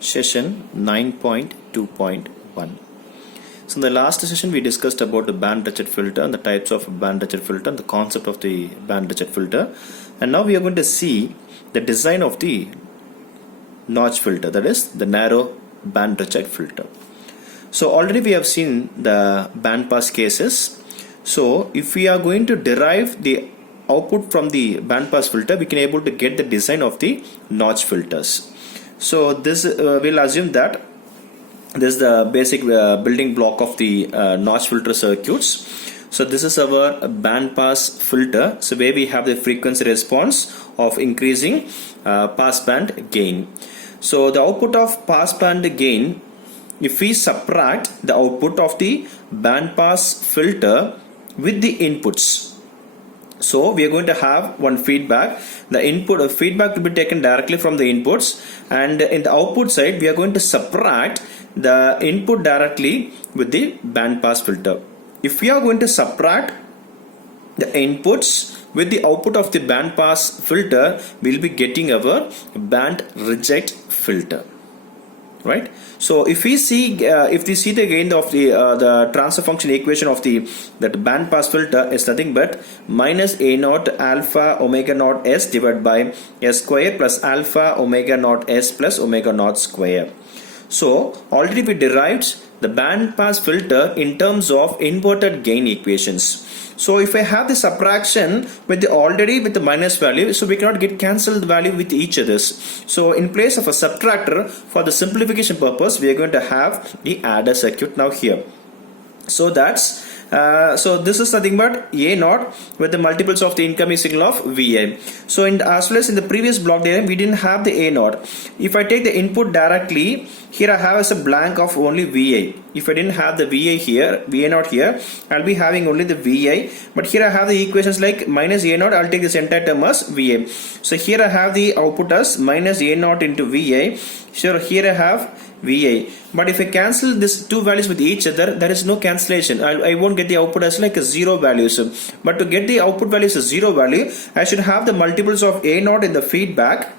Session 9.2.1. So in the last session we discussed about the band reject filter and the types of band reject filter and the concept of the band reject filter, and now we are going to see the design of the notch filter, that is the narrow band reject filter. So already we have seen the band pass cases. So if we are going to derive the output from the band pass filter, we can able to get the design of the notch filters. So this we'll assume that this is the basic building block of the notch filter circuits. So this is our band pass filter, so where we have the frequency response of increasing pass band gain. So the output of pass band gain, if we subtract the output of the band pass filter with the inputs, so we are going to have one feedback. The input feedback will be taken directly from the inputs, and in the output side we are going to subtract the input directly with the band pass filter. If we are going to subtract the inputs with the output of the band pass filter, we will be getting our band reject filter, right? So if we see the gain of the transfer function equation of that band pass filter is nothing but minus a naught alpha omega naught s divided by s square plus alpha omega naught s plus omega naught square. So already we derived the band pass filter in terms of inverted gain equations. So if I have the subtraction with the minus value, so we cannot get cancelled value with each others. So in place of a subtractor, for the simplification purpose, we are going to have the adder circuit now here. So that's so this is nothing but A naught with the multiples of the incoming signal of VA. So as well as in the previous block diagram, we didn't have the A naught. If I take the input directly, here I have as a blank of only VA. If I didn't have the VA here, VA naught here, I'll be having only the VA. But here I have the equations like minus A naught, I'll take this entire term as VA. So here I have the output as minus A naught into VA. So here I have VA. But if I cancel these two values with each other, there is no cancellation. I won't get the output as like a zero values. But to get the output value as a zero value, I should have the multiples of A naught in the feedback,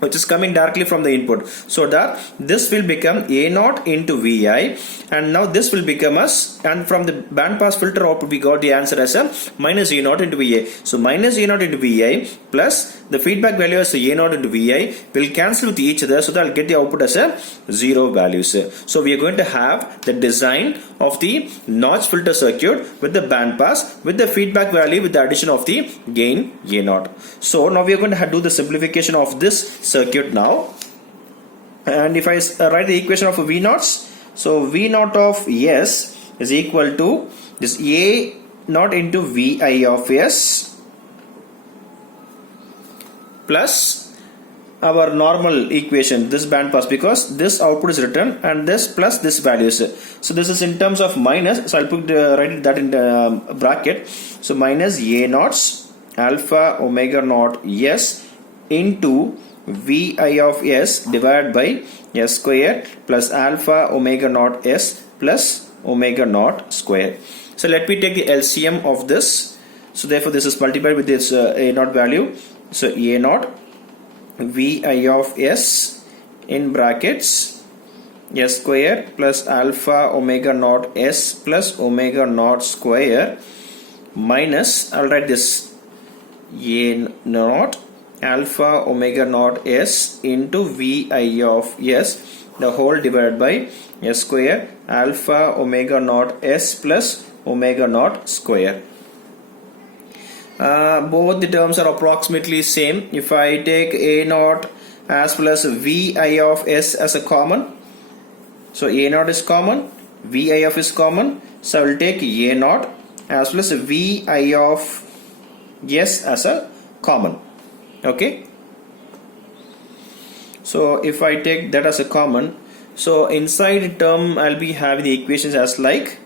which is coming directly from the input, so that this will become A naught into VI, and now this will become as, and from the band pass filter output we got the answer as a minus A naught into VA. So minus A naught into VI plus the feedback value as A naught into VI will cancel with each other, so that I'll get the output as a zero values. So we are going to have the design of the notch filter circuit with the band pass with the feedback value with the addition of the gain A naught. So now we are going to do the simplification of this circuit now, and if I write the equation of V naughts, so V naught of S is equal to this A naught into VI of S plus our normal equation, this band pass, because this output is written, and this plus this values. So this is in terms of minus, so I'll put write that in the bracket. So minus A naughts alpha omega naught S into VI of S divided by S square plus alpha omega naught S plus omega naught square. So let me take the LCM of this. So therefore this is multiplied with this A naught value. So A naught VI of S in brackets S square plus alpha omega naught S plus omega naught square minus, I'll write this A naught alpha omega naught S into VI of S the whole divided by S square alpha omega naught S plus omega naught square. Both the terms are approximately same. If I take A naught as well as VI of S as a common, so A naught is common, VI of is common, so I will take A naught as well as VI of S as a common. Okay, so if I take that as a common, so inside term I'll be having the equations as like,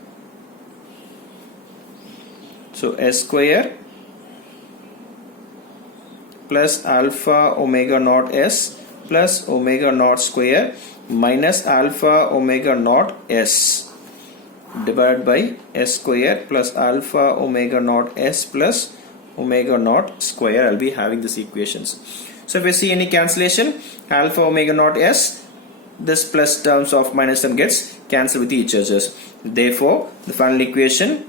so S square plus alpha omega naught S plus omega naught square minus alpha omega naught S divided by S square plus alpha omega naught S plus omega naught square. I'll be having these equations. So if we see any cancellation, alpha omega naught S this plus terms of minus term gets cancelled with each other. Therefore, the final equation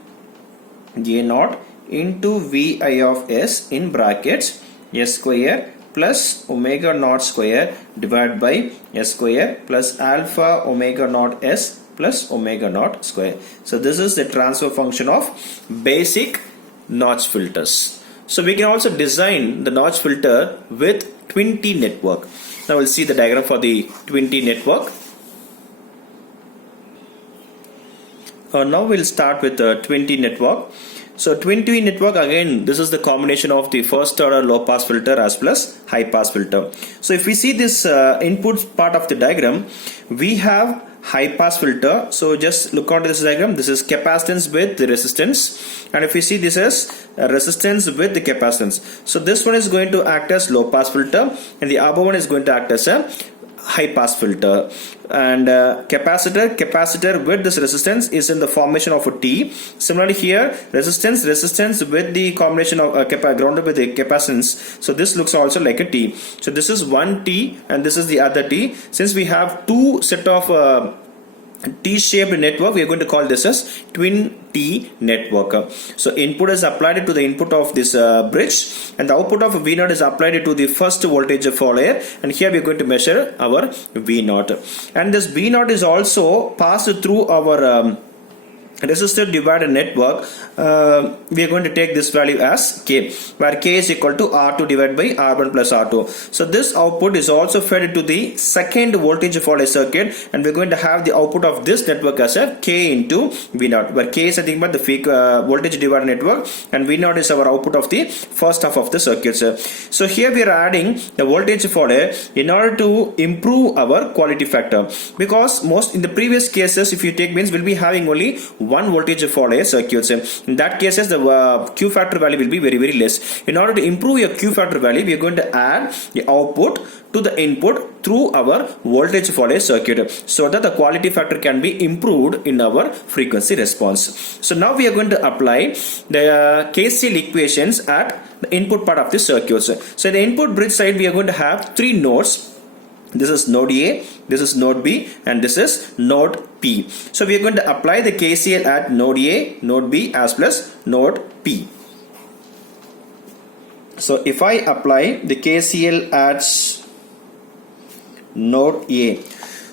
A naught into Vi of S in brackets S square plus omega naught square divided by S square plus alpha omega naught S plus omega naught square. So this is the transfer function of basic notch filters. So we can also design the notch filter with twin T network. Now we'll see the diagram for the twin T network. Now we'll start with the twin T network. So twin T network, again, this is the combination of the first order low pass filter as plus high pass filter. So if we see this input part of the diagram, we have high pass filter. So just look onto this diagram. This is capacitance with the resistance, and if you see, this is resistance with the capacitance. So this one is going to act as low pass filter, and the other one is going to act as a high pass filter. And capacitor with this resistance is in the formation of a T. Similarly here, resistance with the combination of grounded with the capacitance. So this looks also like a T. So this is one T and this is the other T. Since we have two set of T-shaped network, we are going to call this as twin T network. So input is applied to the input of this bridge, and the output of V0 is applied to the first voltage follower, and here we are going to measure our V0, and this V0 is also passed through our resistor divider network. We are going to take this value as K, where K is equal to R2 divided by R1 plus R2. So this output is also fed to the second voltage follower circuit, and we're going to have the output of this network as a K into V0, where K is nothing but the voltage divider network, and V0 is our output of the first half of the circuit. So here we are adding the voltage follower in order to improve our quality factor, because most in the previous cases, if you take means, we'll be having only one voltage follower circuits. In that cases, the Q factor value will be very, very less. In order to improve your Q factor value, we are going to add the output to the input through our voltage follower circuit, so that the quality factor can be improved in our frequency response. So now we are going to apply the KCL equations at the input part of the circuits. So the input bridge side, we are going to have three nodes. This is node A, this is node B, and this is node P. So we are going to apply the KCL at node A, node B as plus node P. So if I apply the KCL at node A,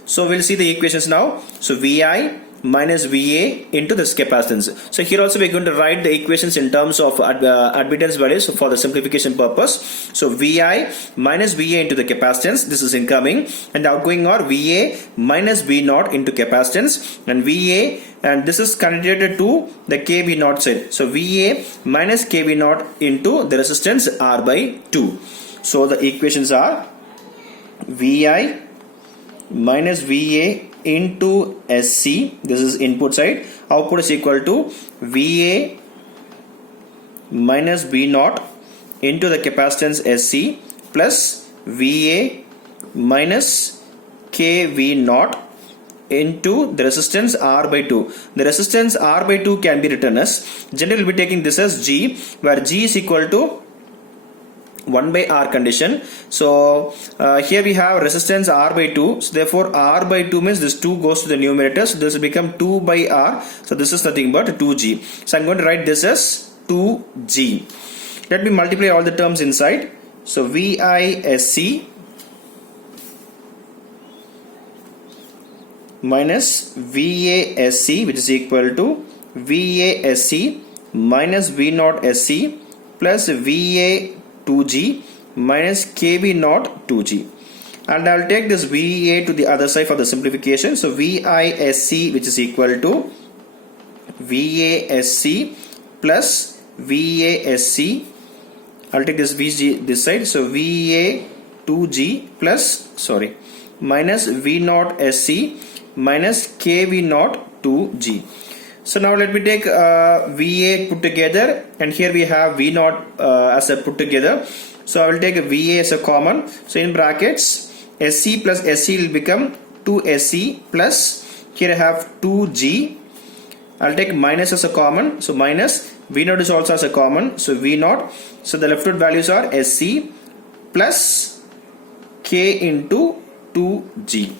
so we'll see the equations now. So Vi minus Va into this capacitance. So here also we're going to write the equations in terms of admittance values for the simplification purpose. So Vi minus Va into the capacitance, this is incoming, and outgoing are Va minus V0 into capacitance, and Va, and this is connected to the kV0 side. So Va minus kV0 into the resistance R by 2. So the equations are Vi minus Va into SC, this is input side, output is equal to Va minus V0 into the capacitance SC plus Va minus kV0 into the resistance R by 2. The resistance R by 2 can be written as, generally we'll be taking this as G, where G is equal to 1 by R condition. So here we have resistance R by 2. So therefore R by 2 means this 2 goes to the numerator. So this will become 2 by R. So this is nothing but 2G. So I'm going to write this as 2G. Let me multiply all the terms inside. So VISC minus VASC, which is equal to VASC minus V0SC plus VA 2G minus kV0 2G, and I'll take this VA to the other side for the simplification. So VISC, which is equal to VASC plus VASC, I'll take this VG this side, so VA 2G plus minus V0SC minus kV0 2G. So now let me take VA put together, and here we have V0 as a put together. So I will take a VA as a common. So in brackets, SC plus SC will become 2SC plus, here I have 2G. I'll take minus as a common. So minus V0 is also as a common. So V0. So the left out values are SC plus K into 2G.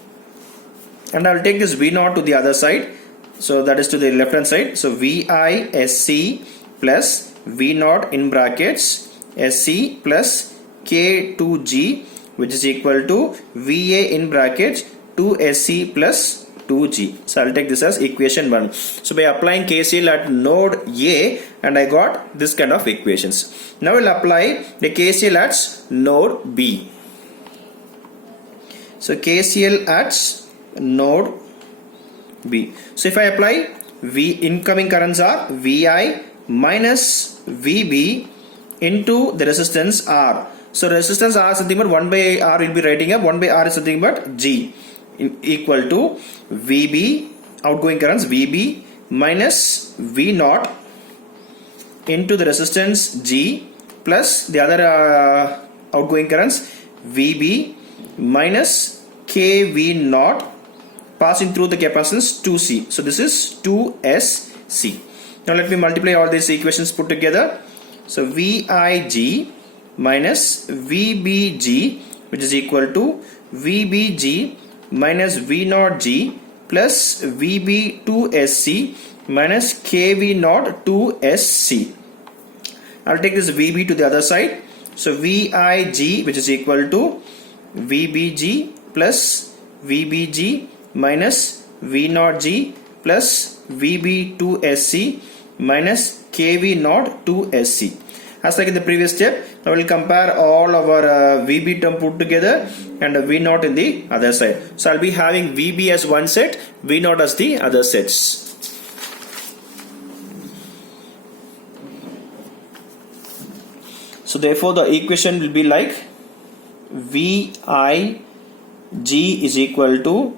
and I'll take this V naught to the other side, so that is to the left hand side. So VISC plus V naught in brackets SC plus K2G, which is equal to VA in brackets 2SC plus 2G. So I'll take this as equation 1. So by applying KCL at node A, and I got this kind of equations. Now we'll apply the KCL at node B. So KCL at node B. So if I apply, incoming currents are VI minus VB into the resistance R. So resistance R is nothing but 1 by R will be writing up, 1 by R is nothing but G, equal to VB, outgoing currents VB minus V naught into the resistance G plus the other outgoing currents VB minus KV naught passing through the capacitance 2C. So this is 2SC. Now let me multiply all these equations put together. So VIG minus VBG, which is equal to VBG minus V naught G plus VB 2SC minus KV naught 2SC. I'll take this VB to the other side. So VIG, which is equal to VBG plus VBG minus V naught G plus VB 2SC minus KV naught 2SC. As like in the previous step, I will compare all our VB term put together and V naught in the other side. So I'll be having VB as one set, V naught as the other sets. So therefore the equation will be like VIG is equal to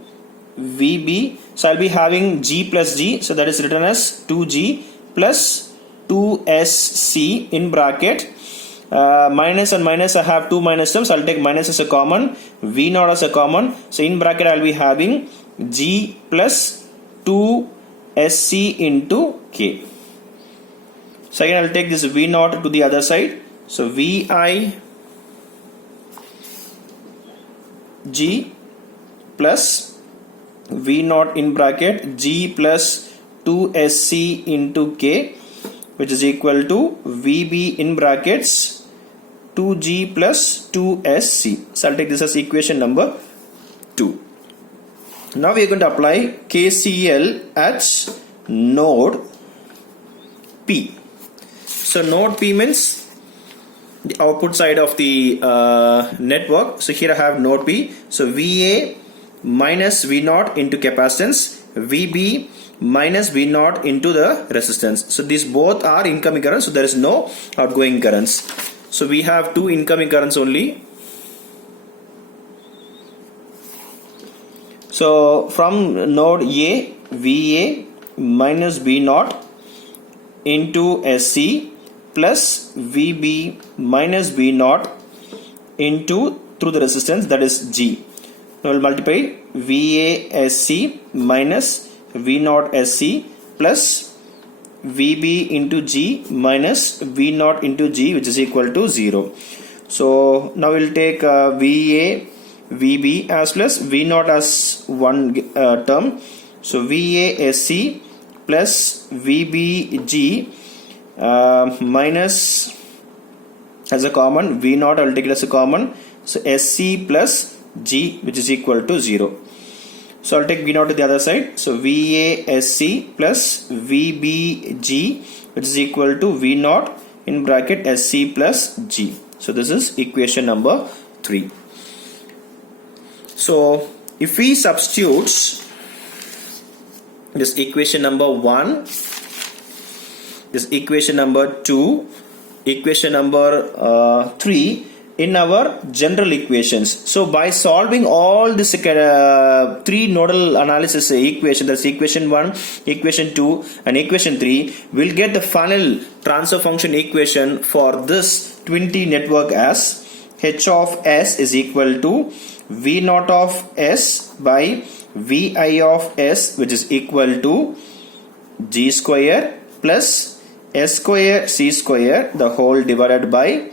VB. So I'll be having G plus G, so that is written as 2G plus 2SC in bracket minus and minus. I have two minus terms, I'll take minus as a common, V naught as a common. So in bracket I'll be having G plus 2SC into K. So again I'll take this V naught to the other side. So VIG plus V naught in bracket G plus 2SC into K, which is equal to VB in brackets 2G plus 2SC. So I'll take this as equation number 2. Now we are going to apply KCL at node P. So node P means the output side of the network. So here I have node P. So VA minus V naught into capacitance, VB minus V naught into the resistance. So these both are incoming currents, so there is no outgoing currents. So we have two incoming currents only. So from node A, VA minus V naught into SC plus VB minus V naught into through the resistance, that is G. Now we'll multiply VASC minus V naught SC plus VB into G minus V naught into G, which is equal to 0. So now we'll take VA VB as plus V naught as one term. So VASC plus VBG minus as a common, V naught I will take it as a common. So SC plus G, which is equal to 0. So I'll take V naught to the other side. So VASC plus VBG, which is equal to V naught in bracket SC plus G. So this is equation number 3. So if we substitute this equation number 1, this equation number 2, equation number 3 in our general equations. So by solving all this 3 nodal analysis equation, that's equation 1, equation 2 and equation 3, we'll get the final transfer function equation for this 20 network as H of S is equal to V naught of S by Vi of S, which is equal to G square plus S square C square the whole divided by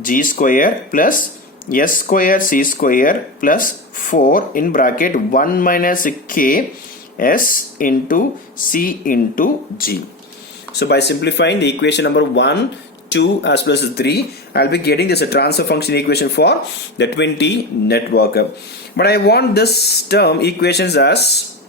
G square plus s square c square plus 4 in bracket 1 minus k s into c into g. So by simplifying the equation number 1, 2 as well as 3, I'll be getting this a transfer function equation for the 20 network. But I want this term equations as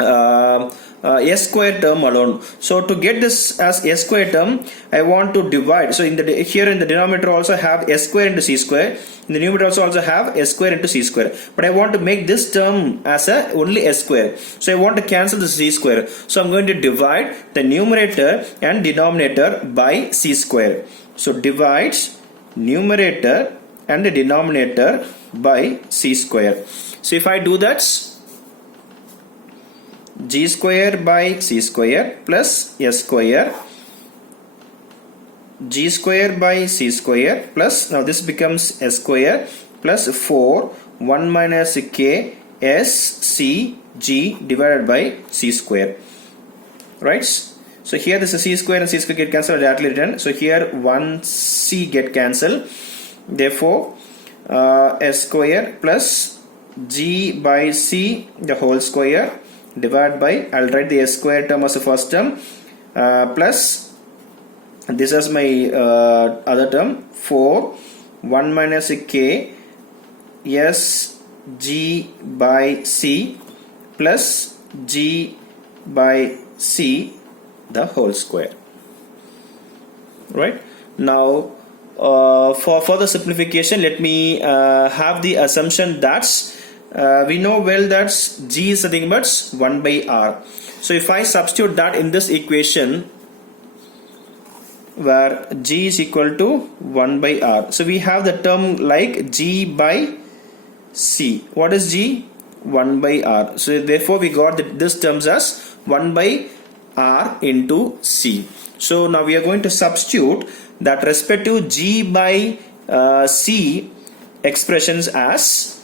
s square term alone. So to get this as s square term, I want to divide. So here in the denominator also have s square into c square. In the numerator also have s square into c square. But I want to make this term as only s square. So I want to cancel the c square. So I'm going to divide the numerator and denominator by c square. So divide numerator and the denominator by c square. So if I do that, g square by c square plus s square, g square by c square plus, now this becomes s square plus 4 1 minus k s c g divided by c square, right? So here this is c square and c square get cancelled, directly written. So here 1 c get cancelled, therefore s square plus g by c the whole square divided by, I'll write the s square term as the first term, plus this is my other term 4 1 minus k s g by c plus g by c the whole square, right? Now for further simplification, let me have the assumption that we know well that g is nothing but 1 by r. So if I substitute that in this equation where g is equal to 1 by r, so we have the term like g by c. What is g? 1 by r. So therefore we got this terms as 1 by r into c. So now we are going to substitute that respective g by c expressions as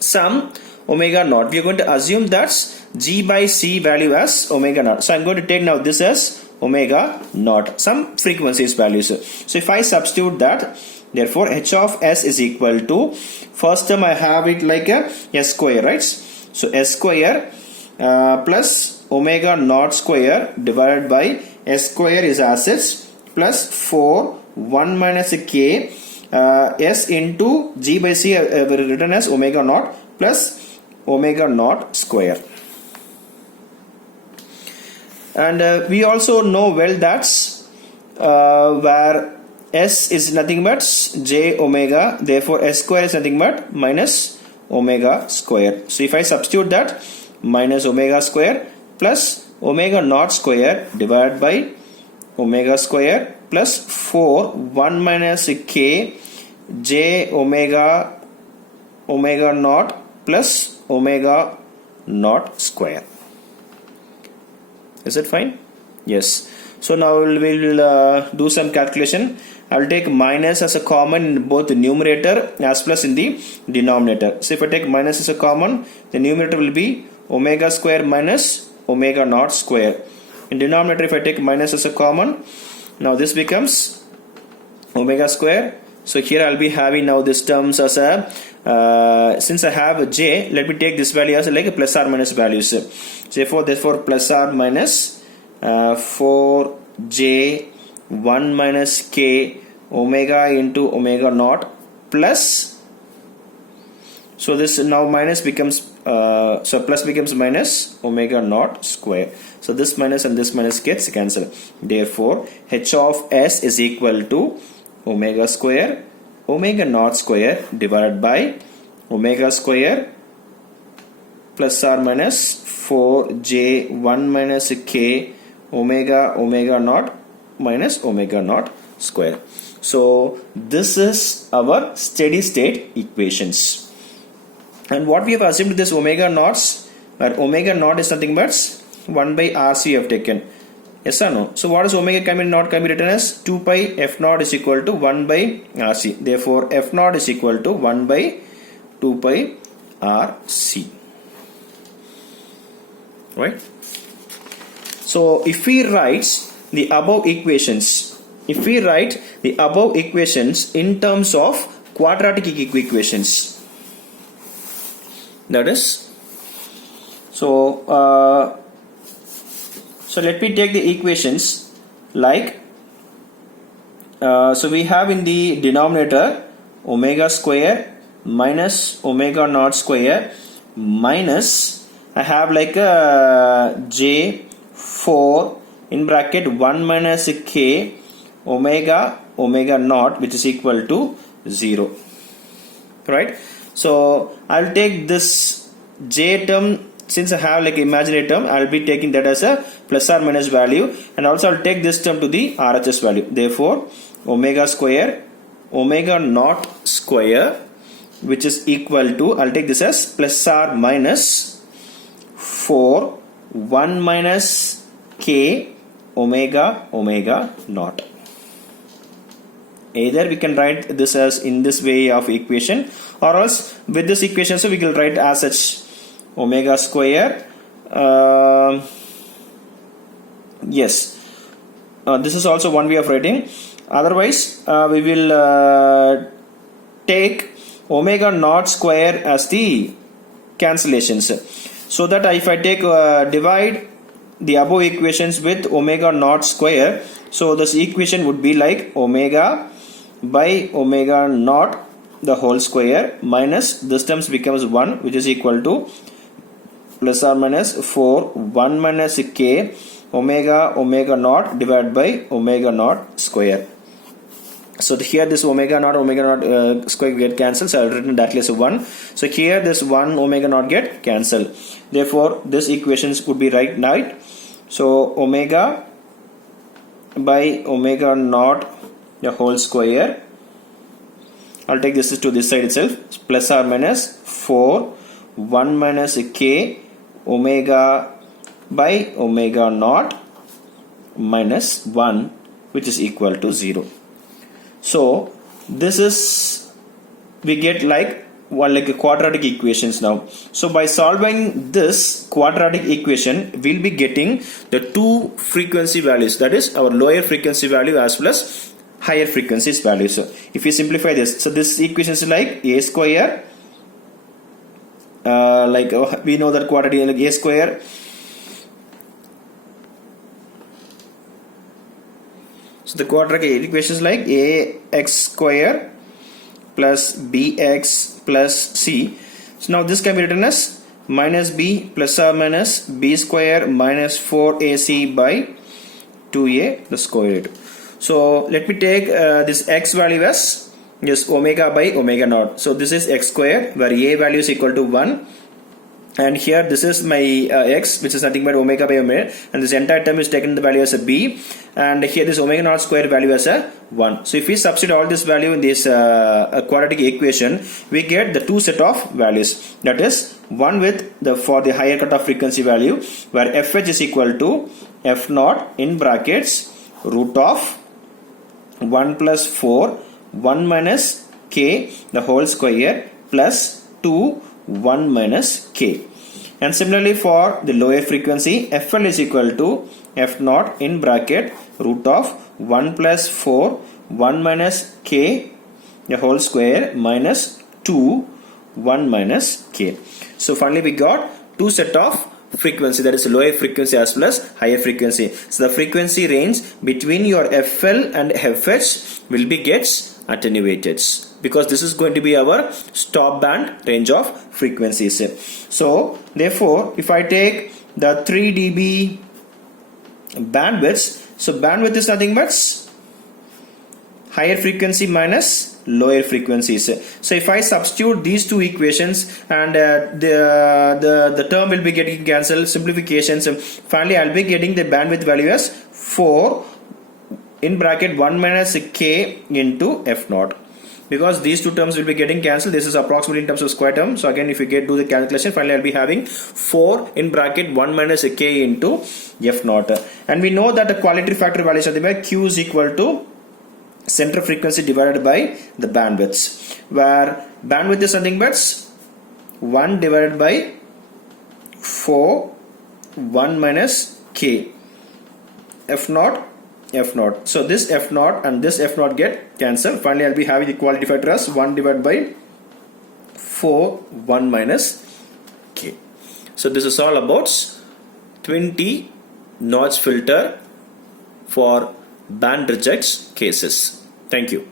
some omega naught. We are going to assume that g by c value as omega naught. So I'm going to take now this as omega naught, some frequencies values. So if I substitute that, therefore h of s is equal to, first term I have it like a s square, right? So s square plus omega naught square divided by s square is as it's plus 4 1 minus k s into g by c written as omega naught plus omega naught square. And we also know well that where s is nothing but j omega, therefore s square is nothing but minus omega square. So if I substitute that, minus omega square plus omega naught square divided by omega square plus 4 1 minus k j omega naught plus omega naught square. Is it fine? Yes. So now we'll do some calculation. I will take minus as a common in both the numerator as well as in the denominator. So if I take minus as a common, the numerator will be omega square minus omega naught square. In denominator, if I take minus as a common, now this becomes omega square. So here I'll be having now this terms as a since I have a j, let me take this value as like a plus or minus values. So therefore plus or minus 4j 1 minus k omega into omega naught plus, so this now minus becomes so plus becomes minus omega naught square. So this minus and this minus gets cancelled. Therefore h of s is equal to omega square omega naught square divided by omega square plus or minus 4j 1 minus k omega naught minus omega naught square. So this is our steady state equations. And what we have assumed this omega naughts, where omega naught is nothing but 1 by RC we have taken. Yes or no? So what is omega naught can be written as 2 pi f naught is equal to 1 by RC. Therefore f naught is equal to 1 by 2 pi RC. Right? So if we write the above equations in terms of quadratic equations. That is, so let me take the equations like, so we have in the denominator omega square minus omega naught square minus, I have like a j4 in bracket 1 minus k omega naught, which is equal to 0, right? So I'll take this j term, since I have like imaginary term, I'll be taking that as a plus or minus value, and also I'll take this term to the RHS value. Therefore omega square omega naught square, which is equal to, I'll take this as plus or minus 4 1 minus k omega naught. Either we can write this as in this way of equation, or else with this equation so we can write as such omega square. Yes, this is also one way of writing. Otherwise we will take omega naught square as the cancellations, so that if I take divide the above equations with omega naught square, so this equation would be like omega by omega naught the whole square minus this terms becomes 1, which is equal to plus or minus 4 1 minus k omega naught divided by omega naught square. So here this omega naught square get cancelled, so I have written directly as 1. So here this 1 omega naught get cancelled. Therefore this equations would be right. So omega by omega naught the whole square, I'll take this to this side itself, plus or minus 4 1 minus k omega by omega naught minus 1, which is equal to 0. So this is, we get like a quadratic equations now. So by solving this quadratic equation, we'll be getting the two frequency values, that is our lower frequency value as well as higher frequencies values. So if you simplify this, so this equation is like a square, like we know that quadratic like a square so the quadratic equation is like ax square plus bx plus c. So now this can be written as minus b plus or minus b square minus 4ac by 2a the square root. So let me take this x value as just omega by omega naught. So this is x square, where a value is equal to 1, and here this is my x, which is nothing but omega by omega, and this entire term is taken the value as a b, and here this omega naught square value as a 1. So if we substitute all this value in this quadratic equation, we get the two set of values, that is one with the for the higher cutoff frequency value, where fh is equal to f naught in brackets root of 1 plus 4 1 minus k the whole square plus 2 1 minus k. And similarly for the lower frequency, fl is equal to f naught in bracket root of 1 plus 4 1 minus k the whole square minus 2 1 minus k. So finally we got two set of frequency, that is lower frequency as well as higher frequency. So the frequency range between your FL and FH will be gets attenuated, because this is going to be our stop band range of frequencies. So therefore if I take the 3 dB bandwidth, so bandwidth is nothing but higher frequency minus lower frequencies. So if I substitute these two equations, and the term will be getting cancelled, simplifications, finally I'll be getting the bandwidth value as 4 in bracket 1 minus k into f naught, because these two terms will be getting cancelled. This is approximately in terms of square term. So again, if we do the calculation, finally I'll be having 4 in bracket 1 minus k into f naught. And we know that the quality factor value is by q is equal to center frequency divided by the bandwidth, where bandwidth is something but 1 divided by 4 1 minus k f naught F naught. So this F naught and this F naught get cancelled. Finally, I'll be having the quality factor as 1 divided by 4 1 minus K. So this is all about 20 notch filter for band rejects cases. Thank you.